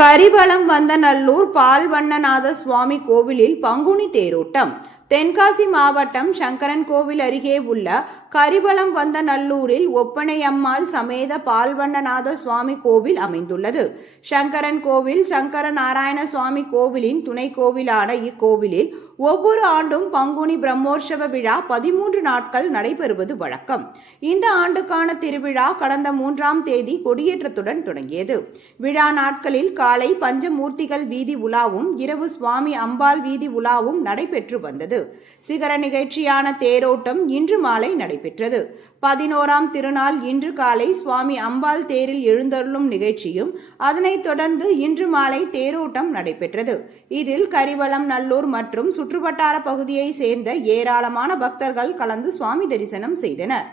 கரிவளம் வந்த நல்லூர் பால்வண்ணநாத சுவாமி கோவிலில் பங்குனி தேரோட்டம். தென்காசி மாவட்டம் சங்கரன் கோவில் அருகே உள்ள கரிவளம் வந்த நல்லூரில் ஒப்பனையம்மாள் சமேத பால்வண்ணநாத சுவாமி கோவில் அமைந்துள்ளது. சங்கரன் கோவில் சங்கர நாராயண சுவாமி கோவிலின் துணை கோவிலான இக்கோவிலில் ஒவ்வொரு ஆண்டும் பங்குனி பிரம்மோற்சவ விழா பதிமூன்று நாட்கள் நடைபெறுவது வழக்கம். இந்த ஆண்டுக்கான திருவிழா கடந்த மூன்றாம் தேதி கொடியேற்றத்துடன் தொடங்கியது. விழா நாட்களில் காலை பஞ்சமூர்த்திகள் வீதி உலாவும் இரவு சுவாமி அம்பாள் வீதி உலாவும் நடைபெற்று வந்தது. சிகர நிகழ்ச்சியான தேரோட்டம் இன்று மாலை நடைபெற்றது. பதினோராம் திருநாள் இன்று காலை சுவாமி அம்பாள் தேரில் எழுந்தருளும் நிகழ்ச்சியும் அதனைத் தொடர்ந்து இன்று மாலை தேரோட்டம் நடைபெற்றது. இதில் கரிவளம் நல்லூர் மற்றும் சுற்றுவட்டார பகுதியை சேர்ந்த ஏராளமான பக்தர்கள் கலந்து சுவாமி தரிசனம் செய்தனர்.